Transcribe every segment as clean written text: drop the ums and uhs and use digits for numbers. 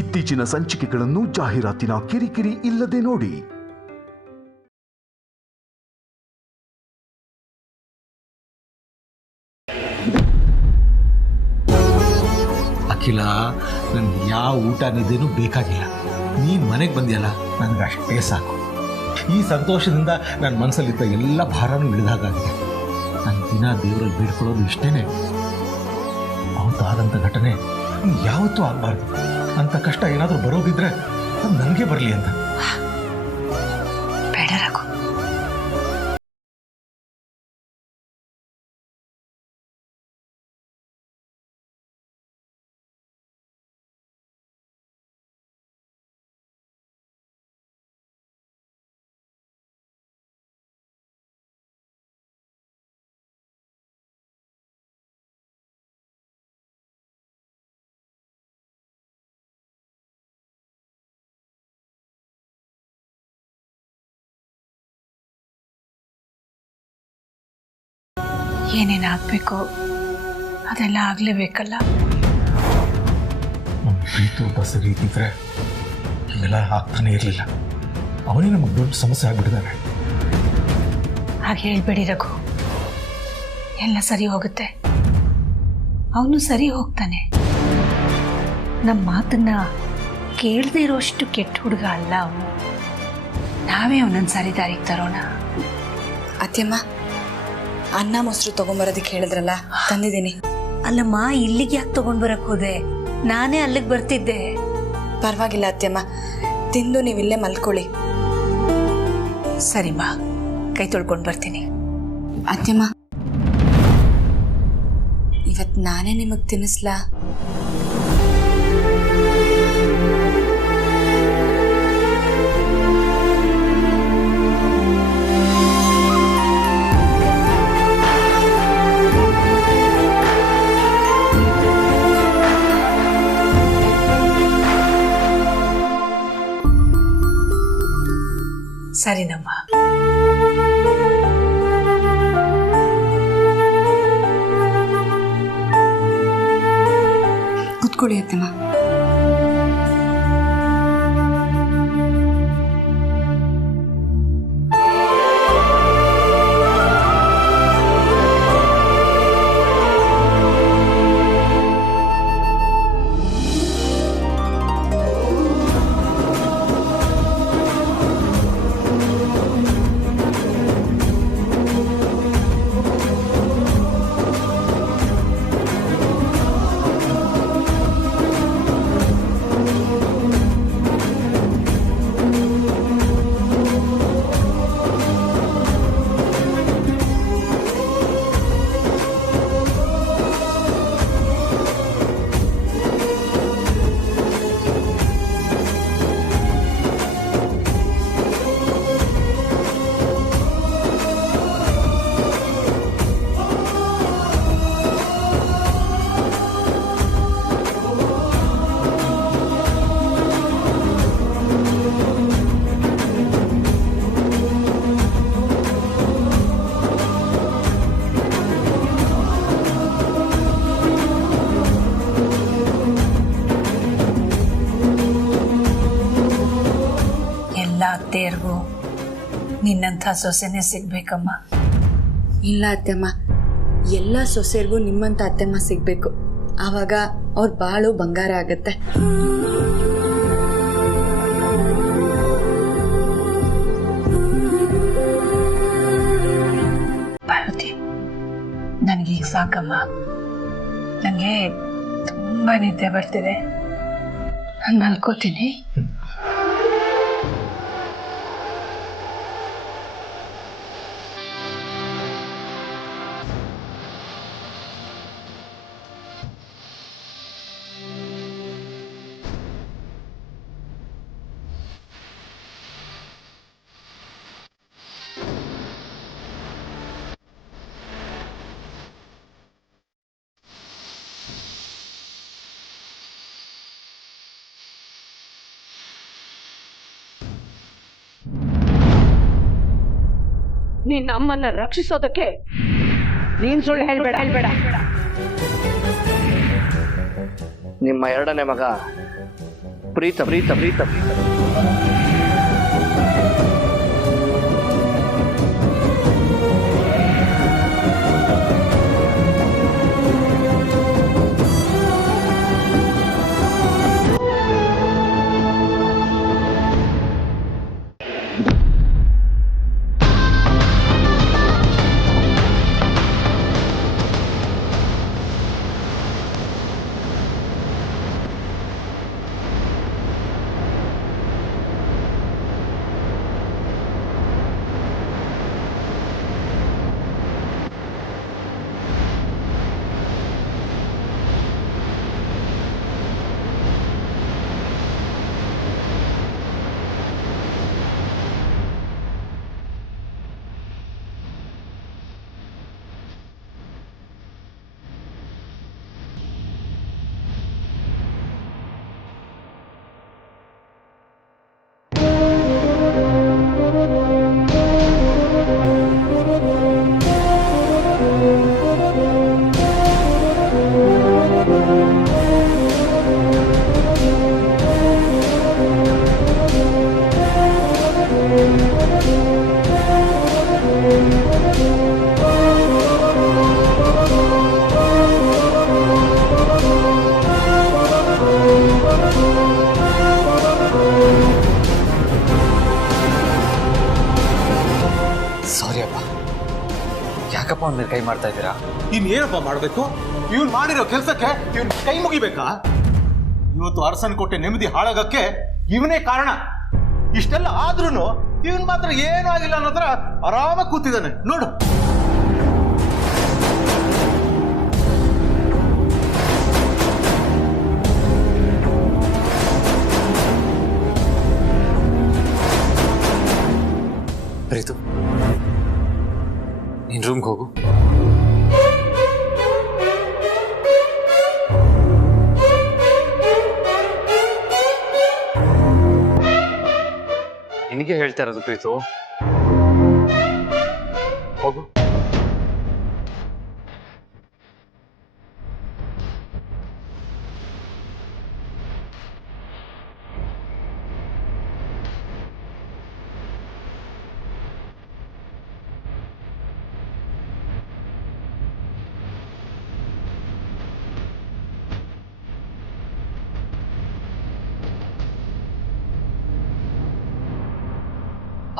ಇತ್ತೀಚಿನ ಸಂಚಿಕೆಗಳನ್ನು ಜಾಹೀರಾತಿನ ಕಿರಿಕಿರಿ ಇಲ್ಲದೆ ನೋಡಿ. ಅಖಿಲ, ನನ್ಗೆ ಯಾವ ಊಟ ನಿದ್ದೇನೂ ಬೇಕಾಗಿಲ್ಲ. ನೀನು ಮನೆಗೆ ಬಂದಿಯಲ್ಲ, ನನಗೆ ಅಷ್ಟೇ ಸಾಕು. ಈ ಸಂತೋಷದಿಂದ ನನ್ನ ಮನಸ್ಸಲ್ಲಿದ್ದ ಎಲ್ಲ ಭಾರನೂ ಇಳಿದಾಗಿದೆ. ನಾನು ದಿನ ದೇವರಲ್ಲಿ ಬೇಡ್ಕೊಳ್ಳೋದು ಇಷ್ಟೇ, ಅವತ್ತಾದಂಥ ಘಟನೆ ಯಾವತ್ತೂ ಆಗಬಾರ್ದು. ಅಂಥ ಕಷ್ಟ ಏನಾದರೂ ಬರೋದಿದ್ರೆ ಅದು ನನಗೆ ಬರಲಿ ಅಂತ. ಬೇಡ ರಘು, ಏನೇನಾಗಬೇಕು ಅದೆಲ್ಲ ಆಗಲೇಬೇಕಲ್ಲ. ನಮ್ಮ ಪ್ರೀತಿ ಒಬ್ಬ ಸರಿ ಇದ್ದಿದ್ರೆ ಇವೆಲ್ಲ ಆಗ್ತಾನೆ ಇರಲಿಲ್ಲ. ಅವನೇ ನಮಗೆ ದೊಡ್ಡ ಸಮಸ್ಯೆ ಆಗಿಬಿಟ್ಟಿದ್ದಾನೆ. ಹಾಗೆ ಹೇಳ್ಬೇಡಿ ರಘು, ಎಲ್ಲ ಸರಿ ಹೋಗುತ್ತೆ. ಅವನು ಸರಿ ಹೋಗ್ತಾನೆ. ನಮ್ಮ ಮಾತನ್ನ ಕೇಳದೇ ಇರೋಷ್ಟು ಕೆಟ್ಟ ಹುಡುಗ ಅಲ್ಲ ಅವನು. ನಾವೇ ಅವನನ್ನು ಸರಿ ದಾರಿಗೆ ತರೋಣ. ಅತ್ಯಮ್ಮ, ಅನ್ನ ಮೊಸರು ತಗೊಂಬರೋದಕ್ಕೆ ಹೇಳಿದ್ರಲ್ಲ, ತಂದಿದ್ದೀನಿ. ಅಲ್ಲಮ್ಮ, ಇಲ್ಲಿಗೆ ಯಾಕೆ ತಗೊಂಡ್ ಬರಕ್ ಹೋದೆ? ನಾನೇ ಅಲ್ಲಿಗೆ ಬರ್ತಿದ್ದೆ. ಪರವಾಗಿಲ್ಲ ಅತ್ಯಮ್ಮ, ತಿಂದು ನೀವಿಲ್ಲೇ ಮಲ್ಕೊಳ್ಳಿ. ಸರಿಮ್ಮ, ಕೈ ತೊಳ್ಕೊಂಡು ಬರ್ತೀನಿ. ಅತ್ಯಮ್ಮ, ಇವತ್ತು ನಾನೇ ನಿಮಗೆ ತಿನ್ನಿಸ್ಲಾ? ಸರಿನಮ್ಮ. ಕೂತ್ಕೊಳ್ಳಿ ಅತ್ಯಮ್ಮ. ಅತ್ತೆಯರ್ಗೂ ನಿನ್ನಂಥ ಸೊಸೆನೇ ಸಿಗ್ಬೇಕಮ್ಮ. ಇಲ್ಲ ಅತ್ತೆಮ್ಮ, ಎಲ್ಲ ಸೊಸೆಯರ್ಗೂ ನಿಮ್ಮಂತ ಅತ್ತೆಮ್ಮ ಸಿಗ್ಬೇಕು. ಆವಾಗ ಅವ್ರ ಬಾಳು ಬಂಗಾರ ಆಗತ್ತೆ. ಪಾರ್ವತಿ, ನನಗೀಗ ಸಾಕಮ್ಮ. ನನಗೆ ತುಂಬಾ ನಿದ್ದೆ ಬರ್ತಿದೆ. ನಾನು ಮಲ್ಕೋತೀನಿ. ನಿನ್ನ ಅಮ್ಮನ್ನ ರಕ್ಷಿಸೋದಕ್ಕೆ ನೀನ್ ಸುಳ್ಳು ಹೇಳ್ಬೇಡ. ನಿಮ್ಮ ಎರಡನೇ ಮಗ ಪ್ರೀತ ಪ್ರೀತ ಪ್ರೀತ ಪ್ರೀತ ಯಾಕಪ್ಪ ಅವನ ಮೇಲೆ ಕೈ ಮಾಡ್ತಾ ಇದ್ದೀರಾ? ಇನ್ನೇನಪ್ಪ ಮಾಡಬೇಕು? ಇವ್ನು ಮಾಡಿರೋ ಕೆಲಸಕ್ಕೆ ಇವ್ನ ಕೈ ಮುಗಿಬೇಕಾ? ಇವತ್ತು ಅರಸನಕೋಟೆ ನೆಮ್ಮದಿ ಹಾಳಾಗಕ್ಕೆ ಇವನೇ ಕಾರಣ. ಇಷ್ಟೆಲ್ಲ ಆದ್ರೂ ಇವನ್ ಮಾತ್ರ ಏನೂ ಆಗಿಲ್ಲ ಅನ್ನೋ ಥರ ಆರಾಮಾಗಿ ಕೂತಿದ್ದಾನೆ ನೋಡು. ಪ್ರೀತು, ನಿನ್ ರೂಮ್ಗೆ ಹೋಗು. ನಿನಗೆ ಹೇಳ್ತಾ ಇರೋದು ಪ್ರೀತು, ಹೋಗು.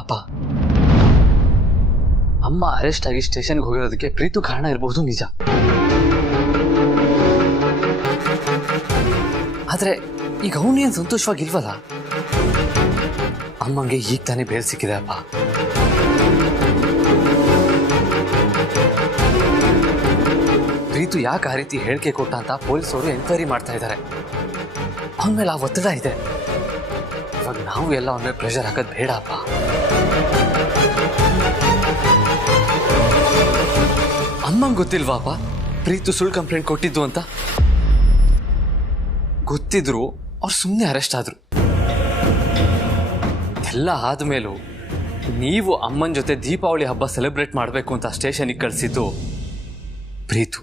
ಅಪ್ಪ, ಅಮ್ಮ ಅರೆಸ್ಟ್ ಆಗಿ ಸ್ಟೇಷನ್ಗೆ ಹೋಗಿರೋದಕ್ಕೆ ಪ್ರೀತು ಕಾರಣ ಇರಬಹುದು ನಿಜ. ಆದ್ರೆ ಈಗ ಅವನೇನು ಸಂತೋಷವಾಗಿಲ್ವಲ್ಲ. ಅಮ್ಮಂಗೆ ಈಗ ತಾನೇ ಬೇರೆ ಸಿಕ್ಕಿದೆ ಅಪ್ಪ. ಪ್ರೀತು ಯಾಕೆ ಆ ರೀತಿ ಹೇಳಿಕೆ ಕೊಟ್ಟ ಅಂತ ಪೊಲೀಸರು ಎನ್ಕ್ವೈರಿ ಮಾಡ್ತಾ ಇದ್ದಾರೆ. ಅವನ ಮೇಲೆ ಆ ಒತ್ತಡ ಇದೆ. ಇವಾಗ ನಾವು ಎಲ್ಲ ಅವನ ಮೇಲೆ ಪ್ರೆಷರ್ ಹಾಕೋದು ಬೇಡ ಅಪ್ಪ. ಅಮ್ಮಂಗೆ ಗೊತ್ತಿಲ್ವಾಪ ಪ್ರೀತು ಸುಳ್ಳು ಕಂಪ್ಲೇಂಟ್ ಕೊಟ್ಟಿದ್ದು ಅಂತ? ಗೊತ್ತಿದ್ರು ಅವ್ರು ಸುಮ್ಮನೆ ಅರೆಸ್ಟ್ ಆದ್ರು. ಎಲ್ಲ ಆದ್ಮೇಲೂ ನೀವು ಅಮ್ಮನ ಜೊತೆ ದೀಪಾವಳಿ ಹಬ್ಬ ಸೆಲೆಬ್ರೇಟ್ ಮಾಡಬೇಕು ಅಂತ ಸ್ಟೇಷನ್ಗೆ ಕಳಿಸಿದ್ದು ಪ್ರೀತು.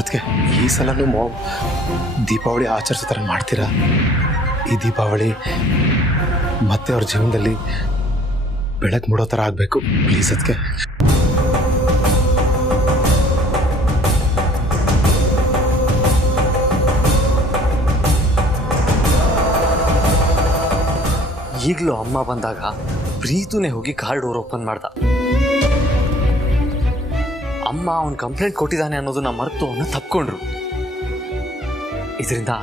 ಅದಕ್ಕೆ ಈ ಸಲನೂ ದೀಪಾವಳಿ ಆಚರಿಸೋ ಥರ ಮಾಡ್ತೀರಾ? ಈ ದೀಪಾವಳಿ ಮತ್ತೆ ಅವ್ರ ಜೀವನದಲ್ಲಿ ಬೆಳಕು ಮೂಡೋ ಥರ ಆಗಬೇಕು ಪ್ಲೀಸ್. ಅದಕ್ಕೆ ಈಗಲೂ ಅಮ್ಮ ಬಂದಾಗ ಪ್ರೀತುನೇ ಹೋಗಿ ಕಾರ್ ಡೋರ್ ಓಪನ್ ಮಾಡ್ದ. ಅಮ್ಮ ಅವನ್ ಕಂಪ್ಲೇಂಟ್ ಕೊಟ್ಟಿದ್ದಾನೆ ಅನ್ನೋದನ್ನ ಮರೆತು ಅವನ್ನ ತಪ್ಕೊಂಡ್ರು. ಇದರಿಂದ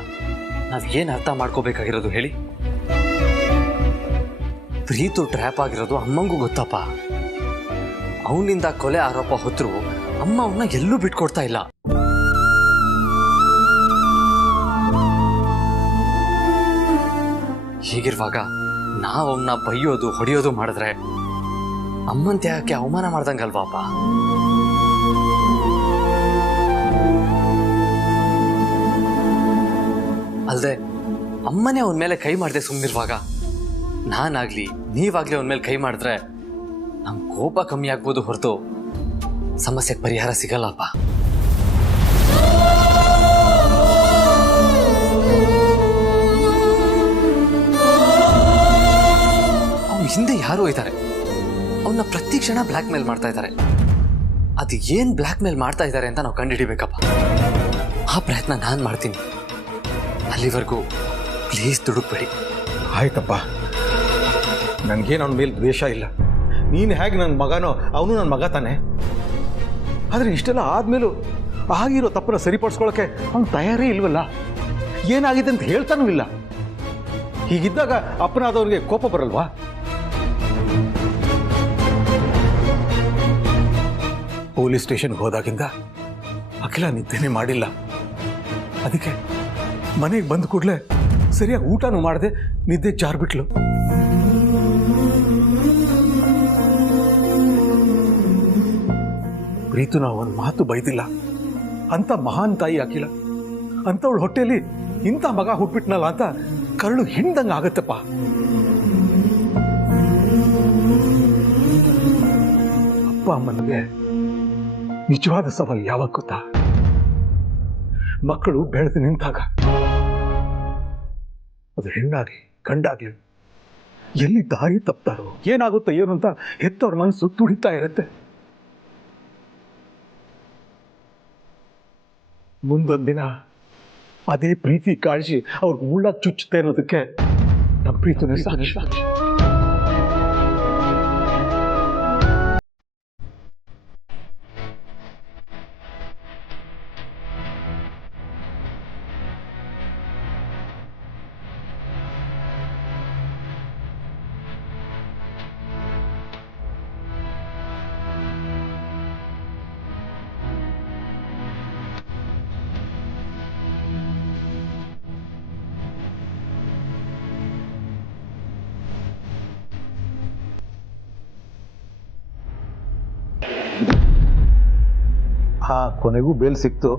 ನಾವ್ ಏನ್ ಅರ್ಥ ಮಾಡ್ಕೋಬೇಕಾಗಿರೋದು ಹೇಳಿ? ಪ್ರೀತು ಟ್ರ್ಯಾಪ್ ಆಗಿರೋದು ಅಮ್ಮಂಗೂ ಗೊತ್ತಪ್ಪ. ಅವನಿಂದ ಕೊಲೆ ಆರೋಪ ಹೊತ್ತರು ಅಮ್ಮ ಅವನ್ನ ಎಲ್ಲೂ ಬಿಟ್ಕೊಡ್ತಾ ಇಲ್ಲ. ಹೀಗಿರುವಾಗ ನಾವ್ ಅವನ್ನ ಬೈಯೋದು ಹೊಡೆಯೋದು ಮಾಡಿದ್ರೆ ಅಮ್ಮನ್ ತ್ಯಾಗಕ್ಕೆ ಅವಮಾನ ಮಾಡ್ದಂಗಲ್ವಾಪ. ಅಲ್ದೆ ಅಮ್ಮನೇ ಅವನ ಮೇಲೆ ಕೈ ಮಾಡದೆ ಸುಮ್ಮನಿರುವಾಗ ನಾನಾಗ್ಲಿ ನೀವಾಗ್ಲಿ ಅವನ ಮೇಲೆ ಕೈ ಮಾಡಿದ್ರೆ ನಮ್ ಕೋಪ ಕಮ್ಮಿ ಆಗ್ಬೋದು ಹೊರತು ಸಮಸ್ಯೆಗೆ ಪರಿಹಾರ ಸಿಗಲ್ಲಪ್ಪ. ಹಿಂದೆ ಯಾರೋ ಇದ್ದಾರೆ, ಅವನ್ನ ಪ್ರತಿ ಕ್ಷಣ ಬ್ಲ್ಯಾಕ್ ಮೇಲ್ ಮಾಡ್ತಾ ಇದ್ದಾರೆ. ಅದು ಏನು ಬ್ಲ್ಯಾಕ್ ಮೇಲ್ ಮಾಡ್ತಾ ಇದ್ದಾರೆ ಅಂತ ನಾವು ಕಂಡುಹಿಡಿಬೇಕಪ್ಪ. ಆ ಪ್ರಯತ್ನ ನಾನು ಮಾಡ್ತೀನಿ. ಅಲ್ಲಿವರೆಗೂ ಪ್ಲೀಸ್ ದುಡುಕ್ಬೇಡಿ. ಆಯ್ತಪ್ಪ, ನನಗೇನು ಅವನ ಮೇಲೆ ದ್ವೇಷ ಇಲ್ಲ. ನೀನು ಹೇಗೆ ನನ್ನ ಮಗನೋ ಅವನು ನನ್ನ ಮಗ ತಾನೆ. ಆದರೆ ಇಷ್ಟೆಲ್ಲ ಆದಮೇಲೂ ಆಗಿರೋ ತಪ್ಪನ್ನ ಸರಿಪಡಿಸ್ಕೊಳ್ಳೋಕ್ಕೆ ಅವ್ನು ತಯಾರೇ ಇಲ್ವಲ್ಲ. ಏನಾಗಿದೆ ಅಂತ ಹೇಳ್ತಾನೂ ಇಲ್ಲ. ಹೀಗಿದ್ದಾಗ ಅಪ್ಪನಾದವ್ರಿಗೆ ಕೋಪ ಬರಲ್ವಾ? ಪೊಲೀಸ್ ಸ್ಟೇಷನ್ಗೆ ಹೋದಾಗಿಂದ ಅಖಿಲ ನಿದ್ದೆನೇ ಮಾಡಿಲ್ಲ. ಅದಕ್ಕೆ ಮನೆಗೆ ಬಂದ ಕೂಡಲೇ ಸರಿಯಾಗಿ ಊಟನೂ ಮಾಡದೆ ನಿದ್ದೆ ಜಾರ್ಬಿಟ್ಲು. ಪ್ರೀತು ನಾವು ಒಂದು ಮಾತು ಬೈದಿಲ್ಲ. ಅಂತ ಮಹಾನ್ ತಾಯಿ ಅಖಿಲ, ಅಂಥವಳ ಹೊಟ್ಟೆಯಲ್ಲಿ ಇಂಥ ಮಗ ಹುಟ್ಬಿಟ್ನಲ್ಲ ಅಂತ ಕರಳು ಹಿಂಡ್ದಂಗೆ ಆಗತ್ತಪ್ಪ. ಅಪ್ಪ ಅಮ್ಮನಿಗೆ ನಿಜವಾದ ಸವಾಲು ಯಾವಾಗ ಗೊತ್ತಾ? ಮಕ್ಕಳು ಬೆಳೆದು ನಿಂತಾಗ. ಅದು ಹೆಣ್ಣಾಗಿ ಗಂಡಾಗ್ಲಿ ಎಲ್ಲಿ ದಾರಿ ತಪ್ತಾರೋ, ಏನಾಗುತ್ತೋ ಏನು ಅಂತ ಹೆತ್ತವ್ರ ಮನಸ್ಸು ತುಡಿತಾ ಇರುತ್ತೆ. ಮುಂದೊಂದಿನ ಅದೇ ಪ್ರೀತಿ ಕಾಳಜಿ ಅವ್ರ ಮುಳ್ಳ ಚುಚ್ಚುತ್ತೆ ಅನ್ನೋದಕ್ಕೆ ನಮ್ಮ ಪ್ರೀತಿನೇ ಸಾಕ್ಷಿ. ಕೊನೆಗೂ ಬೇಲ್ ಸಿಕ್ತು.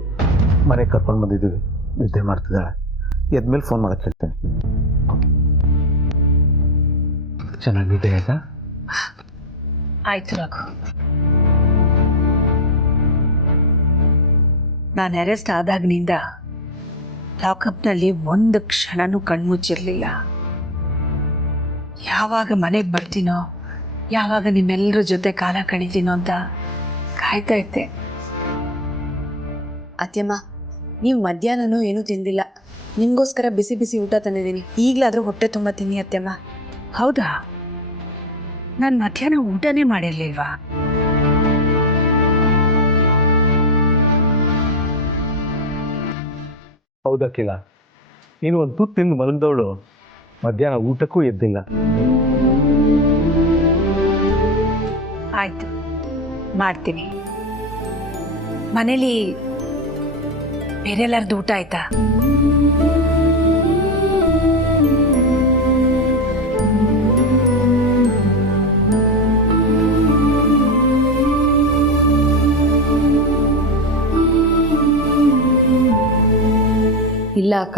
ಮನೆಗೆ ಕರ್ಕೊಂಡು ಬಂದಿದ್ದೀವಿ. ನಿದ್ದೆ ಮಾಡ್ತಿದ್ದಾಳೆ. ಎದ್ಮೇಲೆ ಫೋನ್ ಮಾಡಕ್ಕೆ ಹೇಳ್ತೇನೆ. ಚೆನ್ನಾಗಿ ನಿದ್ದೆ ಆಯ್ತಾ? ಆಯ್ತು ರಾಘು. ನಾನು ಅರೆಸ್ಟ್ ಆದಾಗಿನಿಂದ ಲಾಕಪ್ನಲ್ಲಿ ಒಂದು ಕ್ಷಣನೂ ಕಣ್ಮುಚ್ಚಿರಲಿಲ್ಲ. ಯಾವಾಗ ಮನೆಗೆ ಬರ್ತೀನೋ, ಯಾವಾಗ ನಿಮ್ಮೆಲ್ಲರ ಜೊತೆ ಕಾಲ ಕಳೀತೀನೋ ಅಂತ ಕಾಯ್ತಾ ಇದ್ದೆ. ಅತ್ಯಮ್ಮ, ನೀವು ಮಧ್ಯಾಹ್ನನೂ ಏನೂ ತಿಂದಿಲ್ಲ. ನಿಮಗೋಸ್ಕರ ಬಿಸಿ ಬಿಸಿ ಊಟ ತಂದಿದ್ದೀನಿ. ಈಗಲಾದರೂ ಹೊಟ್ಟೆ ತುಂಬ ತಿನ್ನಿ ಅತ್ಯಮ್ಮ. ಹೌದಾ? ನಾನು ಮಧ್ಯಾಹ್ನ ಊಟನೇ ಮಾಡಿರ್ಲಿಲ್ವಾ? ಹೌದಕ್ಕಿಲ್ಲ, ನೀನು ಒಂದು ತುತ್ತು ತಿಂದು ಮಲಗಿದವಳು ಮಧ್ಯಾಹ್ನ ಊಟಕ್ಕೂ ಎದ್ದಿಲ್ಲ. ಆಯ್ತು, ಮಾಡ್ತೀನಿ. ಮನೇಲಿ ಬೇರೆಲ್ಲಾರ್ದು ಊಟ ಆಯ್ತಾ? ಇಲ್ಲ ಅಕ್ಕ,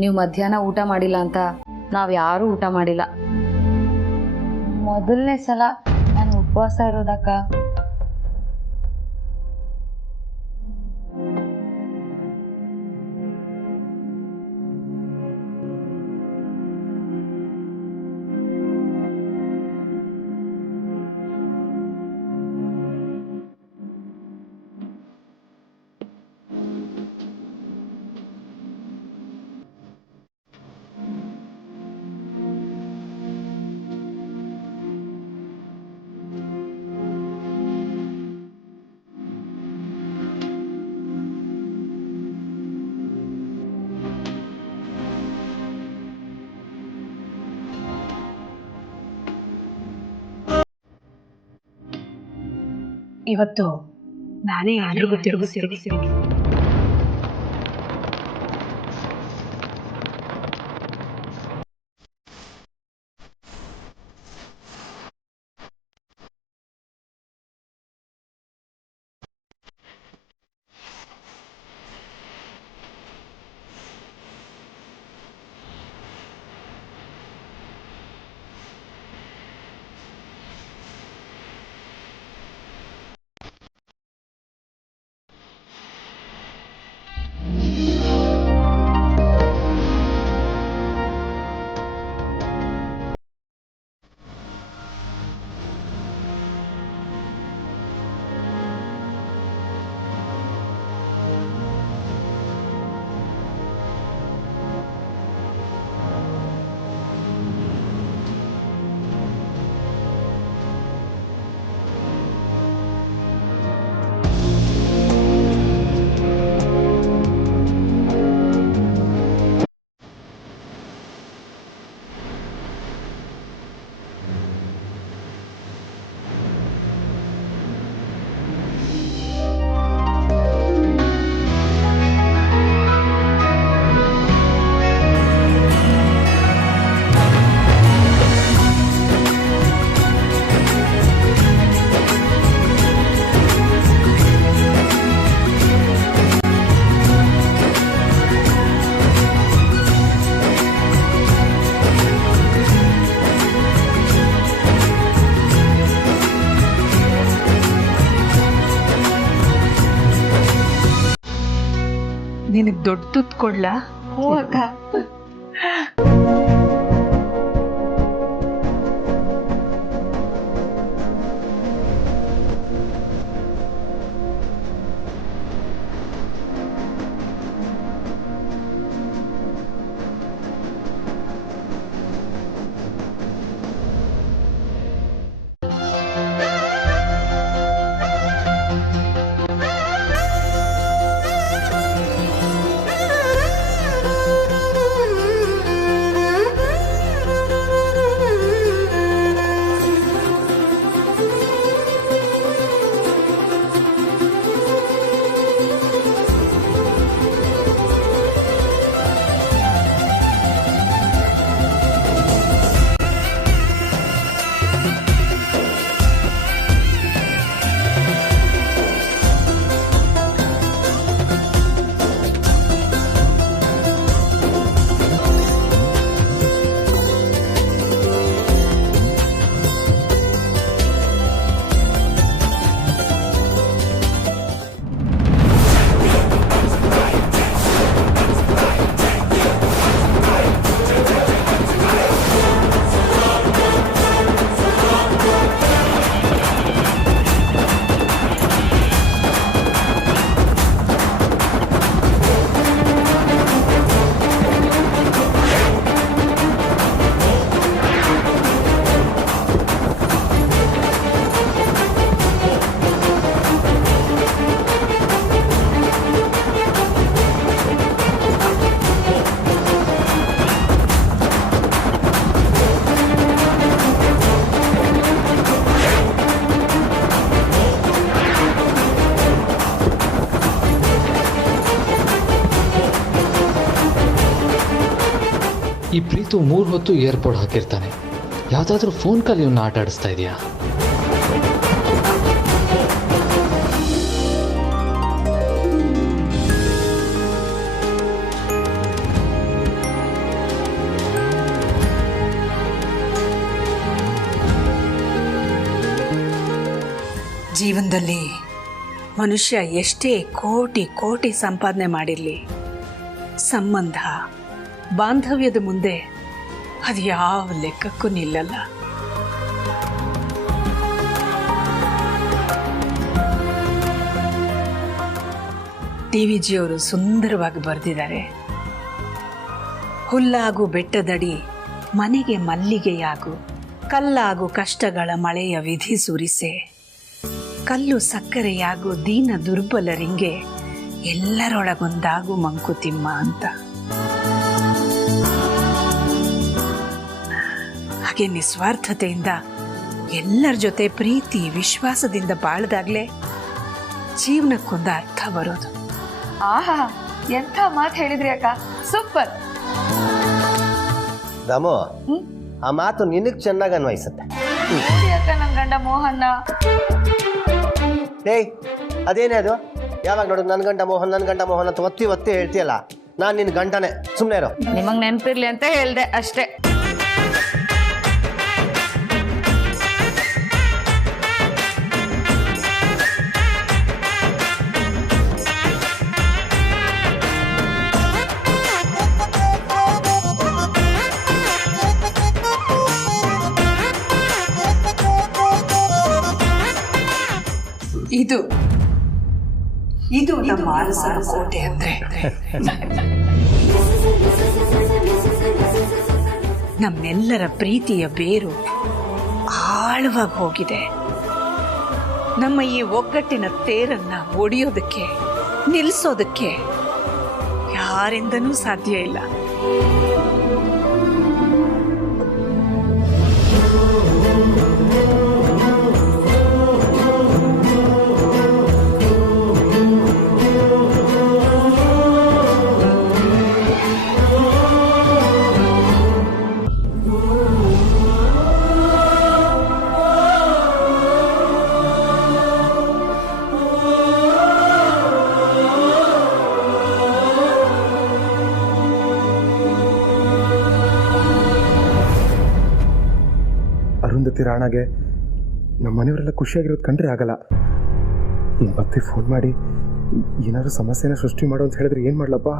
ನೀವು ಮಧ್ಯಾಹ್ನ ಊಟ ಮಾಡಿಲ್ಲ ಅಂತ ನಾವು ಯಾರೂ ಊಟ ಮಾಡಿಲ್ಲ. ಮೊದಲನೇ ಸಲ ನಾನು ಉಪವಾಸ ಇರೋದಕ್ಕ. ಇವತ್ತು ನಾನೇ ಎಲ್ರಿಗೂ ತಿರುಗಿಸಿ ನಿನಗೆ ದೊಡ್ಡ ತುತ್ತು ಕೊಡ್ಲಾ? ಹ್ಞೂ ಅಕ್ಕ. ಈ ಪ್ರೀತು 3 ಹೊತ್ತು ಏರ್ಪೋರ್ಟ್ ಹಾಕಿರ್ತಾನೆ. ಯಾವುದಾದ್ರೂ ಫೋನ್ ಕಾಲ್ ಇವನ್ನ ಆಟ ಆಡಿಸ್ತಾ ಇದೆಯಾ? ಜೀವನದಲ್ಲಿ ಮನುಷ್ಯ ಎಷ್ಟೇ ಕೋಟಿ ಕೋಟಿ ಸಂಪಾದನೆ ಮಾಡಿರಲಿ, ಸಂಬಂಧ ಬಾಂಧವ್ಯದ ಮುಂದೆ ಅದು ಯಾವ ಲೆಕ್ಕಕ್ಕೂ ನಿಲ್ಲಲ್ಲ. ಟಿವಿಜಿಯವರು ಸುಂದರವಾಗಿ ಬರೆದಿದ್ದಾರೆ. ಹುಲ್ಲಾಗು ಬೆಟ್ಟದಡಿ ಮನೆಗೆ ಮಲ್ಲಿಗೆಯಾಗು, ಕಲ್ಲಾಗು ಕಷ್ಟಗಳ ಮಳೆಯ ವಿಧಿ ಸುರಿಸೆ, ಕಲ್ಲು ಸಕ್ಕರೆಯಾಗು ದೀನ ದುರ್ಬಲರಿಂಗೆ, ಎಲ್ಲರೊಳಗೊಂದಾಗು ಮಂಕುತಿಮ್ಮ ಅಂತ. ಹಾಗೆ ನಿಸ್ವಾರ್ಥತೆಯಿಂದ ಎಲ್ಲರ ಜೊತೆ ಪ್ರೀತಿ ವಿಶ್ವಾಸದಿಂದ ಬಾಳ್ದಾಗ್ಲೇ ಜೀವನಕ್ಕೊಂದು ಅರ್ಥ ಬರೋದು. ಆಹಾ, ಎಂಥ ಮಾತು ಹೇಳಿದ್ರಿ ಅಕ್ಕ, ಸೂಪರ್. ದಾಮು, ಆ ಮಾತು ನಿನಗೆ ಚೆನ್ನಾಗಿ ಅನ್ವಯಿಸುತ್ತೆ. ಅಕ್ಕ ನನ್ನ ಗಂಡ ಮೋಹನ್ನ. ಏಯ್, ಅದೇನೇ ಅದು? ಯಾವಾಗ ನೋಡು ನನ್ನ ಗಂಡ ಮೋಹನ್ ಅಂತ ಒತ್ತಿ ಒತ್ತಿ ಹೇಳ್ತೀಯಲ್ಲ. ನಾನು ನಿನ್ನ ಗಂಡನೇ, ಸುಮ್ಮನೆ ಇರೋ. ನಿಮಗ್ ನೆನಪಿರ್ಲಿ ಅಂತ ಹೇಳ್ದೆ ಅಷ್ಟೇ. ಇದು ನಮ್ಮ ಅರಸರ ಕೋಟೆ ಅಂದ್ರೆ. ನಮ್ಮೆಲ್ಲರ ಪ್ರೀತಿಯ ಬೇರು ಆಳವಾಗಿ ಹೋಗಿದೆ. ನಮ್ಮ ಈ ಒಗ್ಗಟ್ಟಿನ ತೇರನ್ನ ಒಡೆಯೋದಕ್ಕೆ, ನಿಲ್ಲಿಸೋದಕ್ಕೆ ಯಾರಿಂದನೂ ಸಾಧ್ಯ ಇಲ್ಲ. ಅರುಂಧತಿ ರಾಣಾಗೆ ನಮ್ಮ ಮನೆಯವರೆಲ್ಲ ಖುಷಿಯಾಗಿರೋದು ಕಂಡ್ರೆ ಆಗಲ್ಲ. ಮತ್ತೆ ಫೋನ್ ಮಾಡಿ ಏನಾದ್ರು ಸಮಸ್ಯೆನ ಸೃಷ್ಟಿ ಮಾಡು ಅಂತ ಹೇಳಿದ್ರೆ ಏನು ಮಾಡ್ಲಪ್ಪ?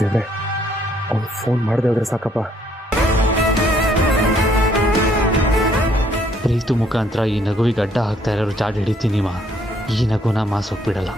ದೇವ್ರೆ, ಅವ್ನು ಫೋನ್ ಮಾಡದೆ ಹೋದ್ರೆ ಸಾಕಪ್ಪ. ಪ್ರೀತು ಮುಖಾಂತರ ಈ ನಗುವಿಗೆ ಅಡ್ಡ ಹಾಕ್ತಾ ಇರೋರು ಜಾಡ್ ಹಿಡಿತೀನಿ ಮಾ. ಈ ನಗುನ ಮಾಸೋಗ್ಬಿಡಲ್ಲ.